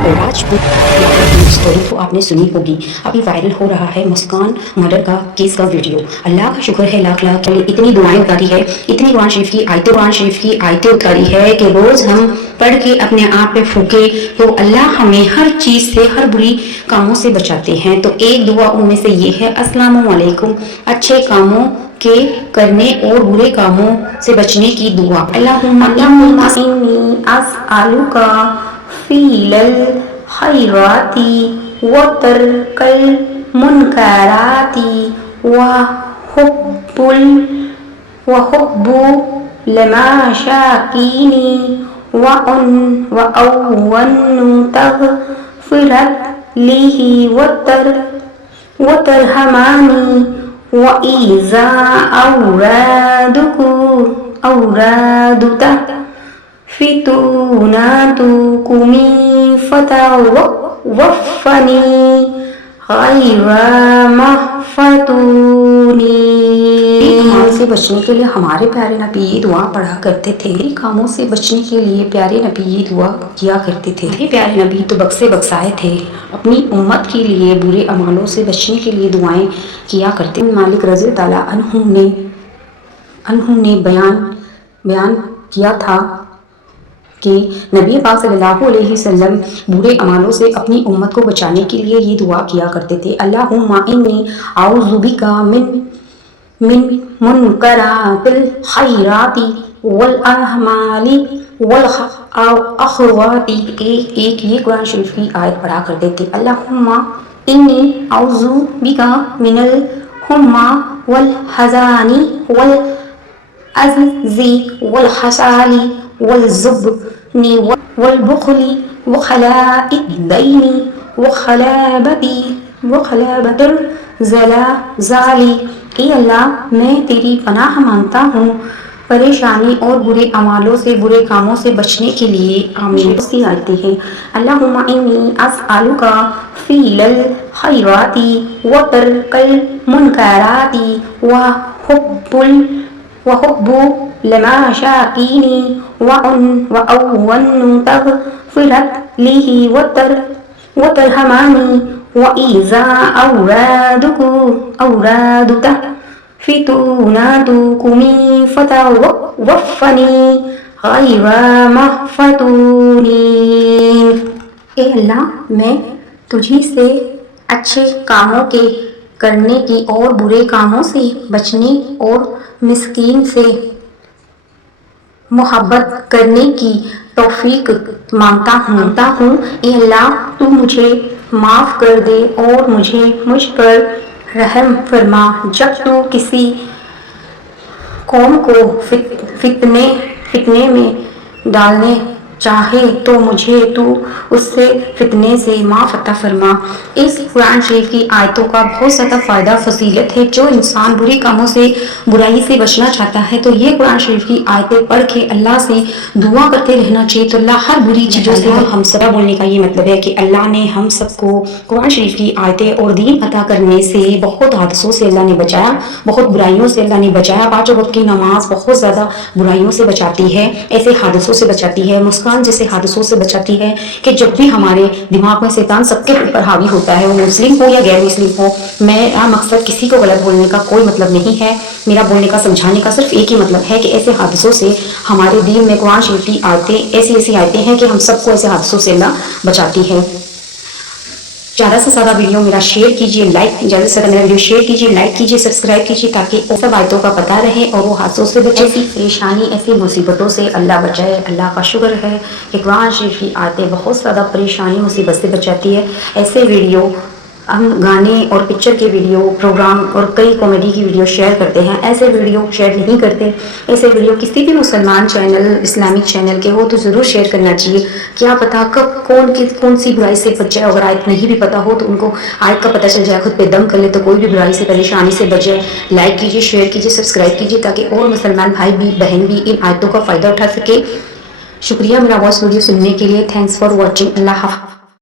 Rajput story तो आपने सुनी होगी। अभी वायरल हो रहा है मुस्कान मर्डर का केस का वीडियो। अल्लाह का शुक्र है लाख लाख, इतनी दुआएं उतारी है, इतनी कुरान शरीफ की आयतें उतारी है कि रोज हम पढ़ के अपने आप पे फूके तो अल्लाह हमें हर चीज से, हर बुरी कामों से बचाते हैं। तो एक दुआ उनमें से ये है, अस्सलामु अलैकुम, अच्छे कामों के करने और बुरे कामों से बचने की दुआ। अल्लाहुम्मा इन्नी अस्अलुका फ़ीलल खैराती व तर्कल मुनकराती व हुब्बु लमाशाकीनी व अव्वनु तग़फ़िरत लिही व तरहमानी व ईज़ा औरादुता फितूनातु कुमी फतवफ़नी ग़ैरा महफ़तूनी। से बचने के लिए हमारे प्यारे नबी ये दुआ पढ़ा करते थे। कामों से बचने के लिए प्यारे नबी ये दुआ किया करते थे। ये प्यारे नबी तो बक्से बक्साए थे, अपनी उम्मत के लिए बुरे अमालों से बचने के लिए दुआएं किया करते। मालिक रज़ी ताला अन्हु ने बयान किया था कि नबी पाक सल्लल्लाहु अलैहि वसल्लम बुरे अमालों से अपनी उम्मत को बचाने के लिए ये दुआ किया करते थे, अल्लाहुम्मा इन्नी औज़ु बिका मिन मुनकरातिल खैराती वल अहमाली वल अखवाती। एक ये कुरान शरीफ की आयत पढ़ा करते थे, अल्लाहुम्मा इन्नी औज़ु बिका मिनल हुम्मा वल हज़ानी वल अज़्ज़ी वल हसाली वल ज़ुब्नी वल बुख़ली व खलाइद दैनी व खलाबतिर ज़लाज़ाली। ए अल्लाह, मैं तेरी पनाह मांगता हूँ परेशानी और बुरे अमालों से, बुरे कामों से बचने के लिए। आमीन। सी आते हैं, अल्लाहुम्मा इन्नी अस्अलुका फ़ीलल खैराती व तर्कल मुनकराती व हुब्बु लमाशाकीनी व अव्वनु तग़फ़िरत लिही व तरहमानी व ईज़ा औरादुता फितूनातु कुमी फतवफ़नी ग़ैरा महफ़तूनी। ए अल्लाह, मैं तुझी से अच्छे कामों के करने की और बुरे कामों से बचने और मिस्कीन से मोहब्बत करने की तौफीक मांगता हूँ। ए अल्लाह, तू मुझे माफ़ कर दे और मुझ पर रहम फरमा। जब तू किसी कौम को फितने में डालने चाहे तो मुझे तू उससे फितने से माफ़ अता फरमा। इस कुरान शरीफ की आयतों का बहुत ज़्यादा फ़ायदा फजीलत है। जो इंसान बुरे कामों से, बुराई से बचना चाहता है तो ये कुरान शरीफ की आयतें पढ़ के अल्लाह से दुआ करते रहना चाहिए। तो अल्लाह हर बुरी चीज़ों से हम सब बोलने का ये मतलब है कि अल्लाह ने हम सबको कुरान शरीफ की आयतें और दीन अता करने से बहुत हादसों से अल्लाह ने बचाया, बहुत बुराइयों से अल्लाह ने बचाया। 5 वक्त की नमाज बहुत ज़्यादा बुराइयों से बचाती है, ऐसे हादसों से बचाती है, मुस्कान जैसे हादसों से बचाती है कि जब भी हमारे दिमाग में शैतान सबके ऊपर हावी होता है, वो मुस्लिम हो या गैर मुस्लिम हो। मेरा मकसद किसी को गलत बोलने का कोई मतलब नहीं है, मेरा बोलने का, समझाने का सिर्फ एक ही मतलब है कि ऐसे हादसों से हमारे दीन में कुरान शरीफ की आयतें ऐसी आयतें हैं कि हम सबको ऐसे हादसों से अल्लाह बचाती है। ज़्यादा से ज़्यादा वीडियो मेरा शेयर कीजिए, ज़्यादा से ज़्यादा मेरा वीडियो शेयर कीजिए, लाइक कीजिए, सब्सक्राइब कीजिए ताकि सब आयतों का पता रहे और वो हादसों से बचे, ऐसी परेशानी, ऐसी मुसीबतों से अल्लाह बचाए। अल्लाह का शुक्र है कि कुरान शरीफ की आयतें बहुत ज़्यादा परेशानी, मुसीबत से बचाती है। ऐसे वीडियो हम गाने और पिक्चर के वीडियो, प्रोग्राम और कई कॉमेडी की वीडियो शेयर करते हैं, ऐसे वीडियो शेयर नहीं करते। ऐसे वीडियो किसी भी मुसलमान चैनल, इस्लामिक चैनल के हो तो ज़रूर शेयर करना चाहिए। क्या पता कब कौन सी बुराई से बच जाए। अगर आयत नहीं भी पता हो तो उनको आयत का पता चल जाए, खुद पे दम कर ले तो कोई भी बुराई से, परेशानी से बच जाए। लाइक कीजिए, शेयर कीजिए, सब्सक्राइब कीजिए ताकि और मुसलमान भाई भी, बहन भी इन आयतों का फ़ायदा उठा सके। शुक्रिया मेरा वॉइस वीडियो सुनने के लिए। Thanks for watching. अल्लाह हाफ़िज़।